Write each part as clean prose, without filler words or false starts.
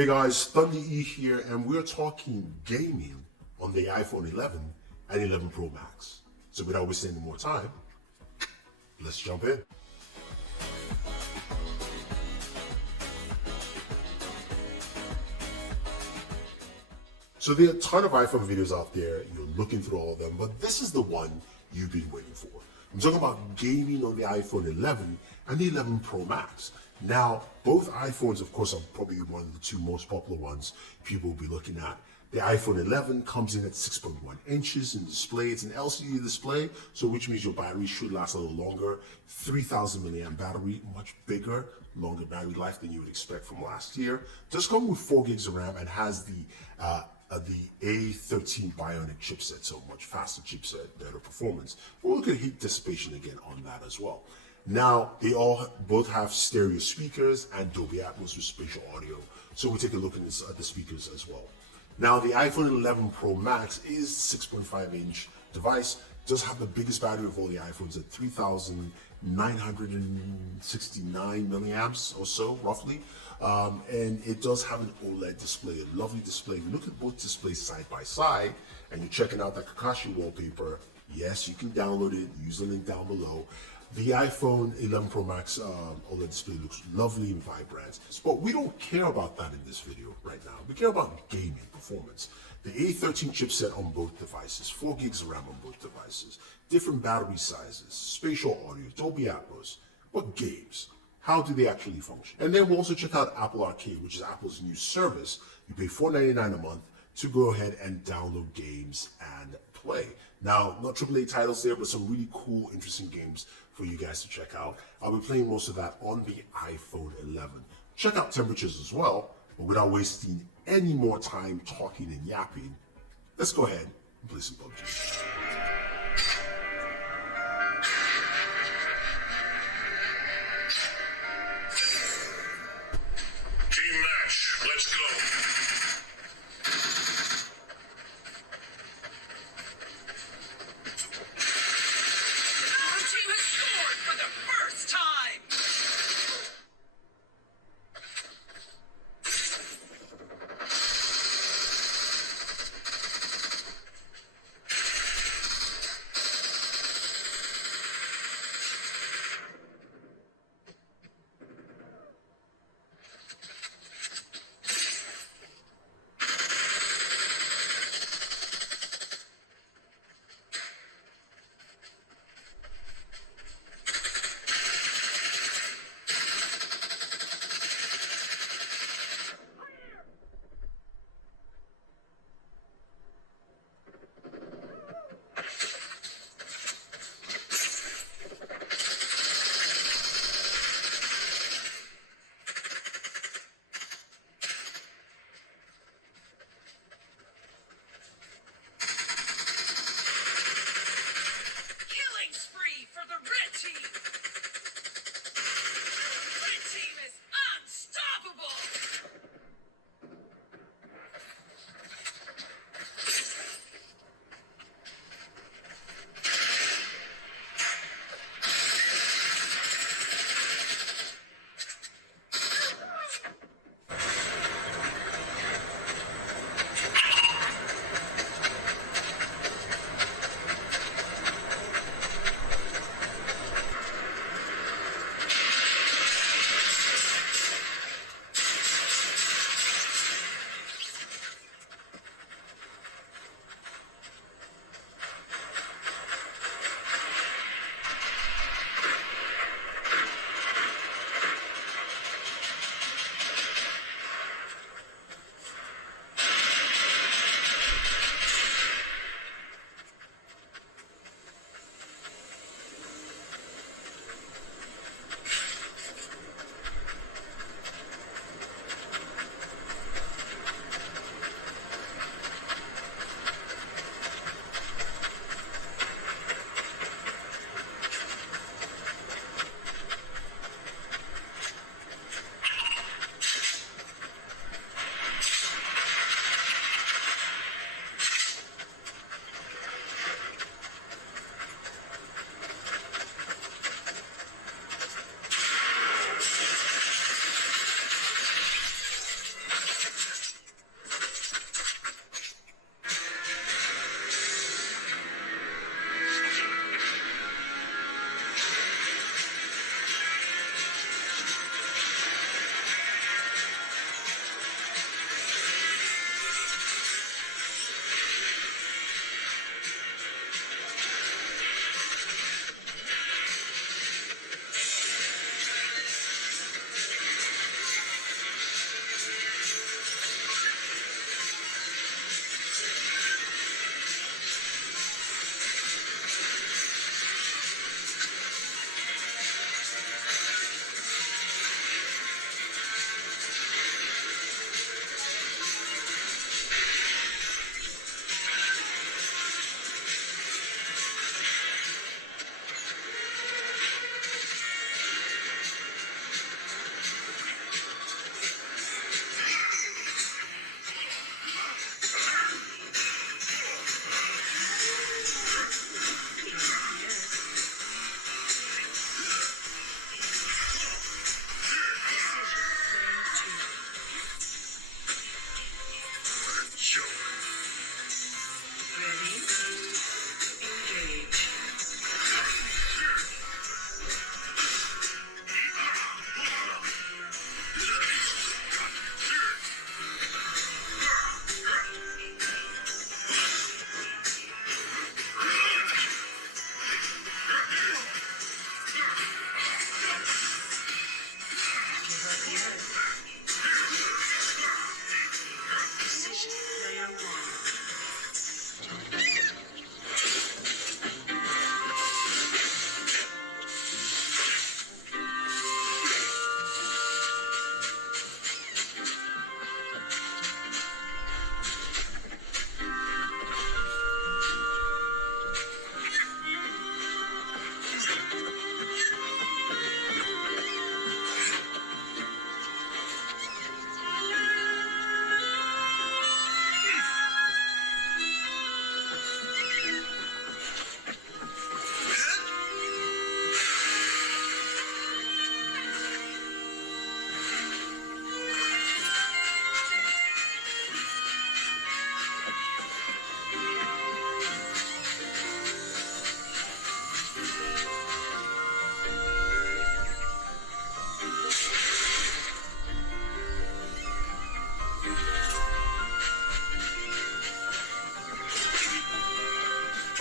Hey guys, Thunder E here, and we're talking gaming on the iPhone 11 and 11 Pro Max. So without wasting any more time, let's jump in. So there are a ton of iPhone videos out there, you're looking through all of them, but this is the one you've been waiting for. I'm talking about gaming on the iPhone 11 and the 11 Pro Max. Now, both iPhones, of course, are probably one of the two most popular ones people will be looking at. The iPhone 11 comes in at 6.1 inches in display. It's an LCD display, so which means your battery should last a little longer. 3,000 milliamp battery, much bigger, longer battery life than you would expect from last year. Does come with 4 gigs of RAM and has the A13 Bionic chipset, so much faster chipset, better performance. We'll look at heat dissipation again on that as well. Now, they both have stereo speakers and Dolby Atmos with spatial audio, so we'll take a look at the speakers as well. Now, the iPhone 11 Pro Max is 6.5-inch device, does have the biggest battery of all the iPhones at 3,969 milliamps or so, roughly. And it does have an OLED display, a lovely display. If you look at both displays side by side, and you're checking out that Kakashi wallpaper, yes, you can download it, use the link down below. The iPhone 11 Pro Max OLED display looks lovely and vibrant, but we don't care about that in this video right now. We care about gaming performance. The A13 chipset on both devices, 4 gigs of RAM on both devices, different battery sizes, spatial audio, Dolby Atmos, but games. How do they actually function? And then we'll also check out Apple Arcade, which is Apple's new service. You pay $4.99 a month to go ahead and download games and play. Now, not AAA titles there, but some really cool, interesting games for you guys to check out. I'll be playing most of that on the iPhone 11. Check out temperatures as well, but without wasting any more time talking and yapping, let's go ahead and play some PUBG.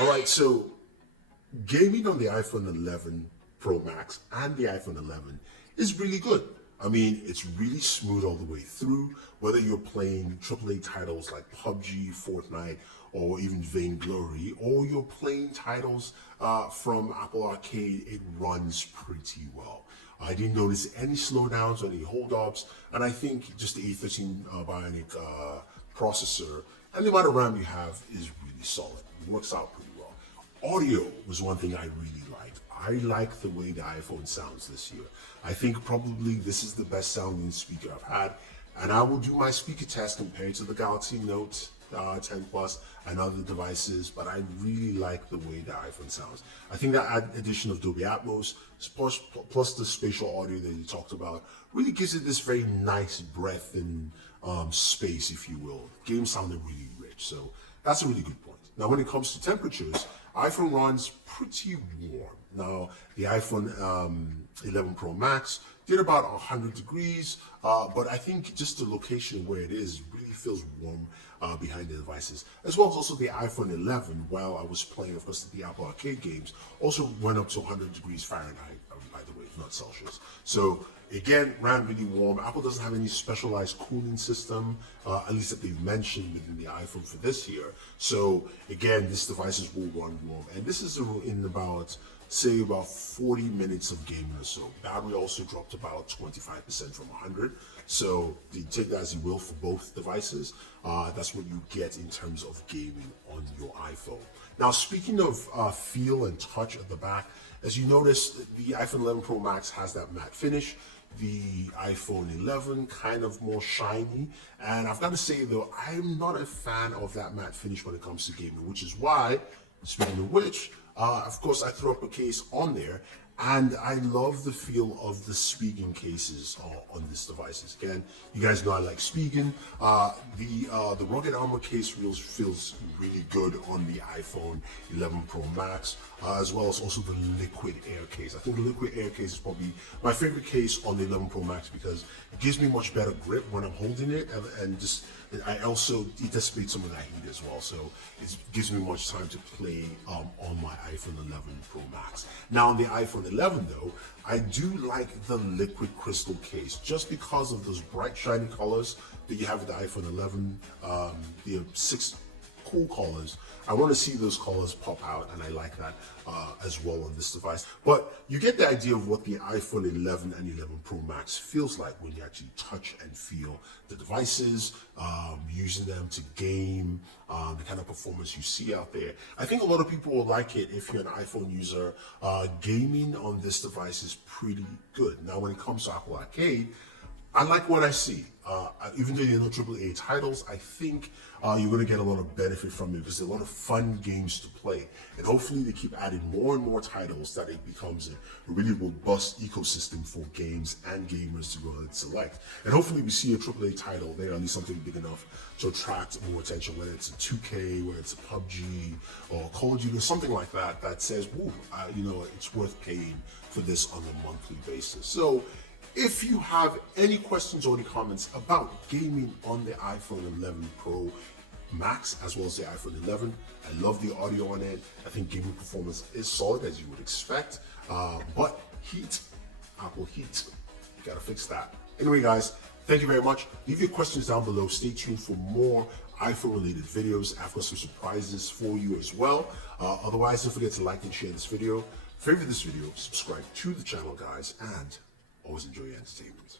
All right, so gaming on the iPhone 11 Pro Max and the iPhone 11 is really good. I mean, it's really smooth all the way through, whether you're playing AAA titles like PUBG, Fortnite, or even Vainglory, or you're playing titles from Apple Arcade, it runs pretty well. I didn't notice any slowdowns or any holdups, and I think just the A13 Bionic processor and the amount of RAM you have is really solid. It works out pretty well. Audio was one thing I really liked. I like the way the iPhone sounds this year. I think probably this is the best sounding speaker I've had, and I will do my speaker test compared to the Galaxy Note 10 Plus and other devices, but I really like the way the iPhone sounds. I think that addition of Dolby Atmos plus the spatial audio that you talked about really gives it this very nice breadth and space, if you will. Games sounded really rich, so that's a really good point. Now, when it comes to temperatures, iPhone runs pretty warm. Now, the iPhone 11 Pro Max did about 100 degrees, but I think just the location where it is really feels warm behind the devices, as well as also the iPhone 11, while I was playing, of course, the Apple Arcade games, also went up to 100 degrees Fahrenheit, by the way, not Celsius. So again, ran really warm. Apple doesn't have any specialized cooling system, at least that they've mentioned within the iPhone for this year. So again, these devices will run warm, and this is in about, say, about 40 minutes of gaming or so. Battery also dropped about 25% from 100. So you take that as you will for both devices. That's what you get in terms of gaming on your iPhone. Now, speaking of feel and touch at the back, as you notice, the iPhone 11 Pro Max has that matte finish. The iPhone 11 kind of more shiny, and I've got to say though, I'm not a fan of that matte finish when it comes to gaming, which is why, speaking of which, of course I threw up a case on there, and I love the feel of the Spigen cases on this device. Again, you guys know I like Spigen. The rugged armor case feels really good on the iPhone 11 Pro Max, as well as also the liquid air case. I think the liquid air case is probably my favorite case on the 11 Pro Max because it gives me much better grip when I'm holding it, and just it dissipates some of that heat as well, so it gives me much time to play on my iPhone 11 Pro Max. Now on the iPhone 11 though, I do like the liquid crystal case just because of those bright shiny colors that you have with the iPhone 11, the 6 cool colors. I want to see those colors pop out, and I like that as well on this device. But you get the idea of what the iPhone 11 and 11 Pro Max feels like when you actually touch and feel the devices, using them to game, the kind of performance you see out there. I think a lot of people will like it if you're an iPhone user. Gaming on this device is pretty good. Now, when it comes to Apple Arcade, I like what I see. Even though you're no AAA titles, I think you're going to get a lot of benefit from it because there are a lot of fun games to play. And hopefully they keep adding more and more titles that it becomes a really robust ecosystem for games and gamers to go and select. And hopefully we see a AAA title there, at least something big enough to attract more attention, whether it's a 2K, whether it's a PUBG or Call of Duty or something like that, that says, woo, it's worth paying for this on a monthly basis. So if you have any questions or any comments about gaming on the iPhone 11 Pro Max as well as the iPhone 11, I love the audio on it. I think gaming performance is solid as you would expect, but heat, Apple heat, you gotta fix that. Anyway guys, thank you very much. Leave your questions down below. Stay tuned for more iPhone related videos. I've got some surprises for you as well. Otherwise, don't forget to like and share this video, favorite this video, subscribe to the channel guys, and always enjoy your entertainment.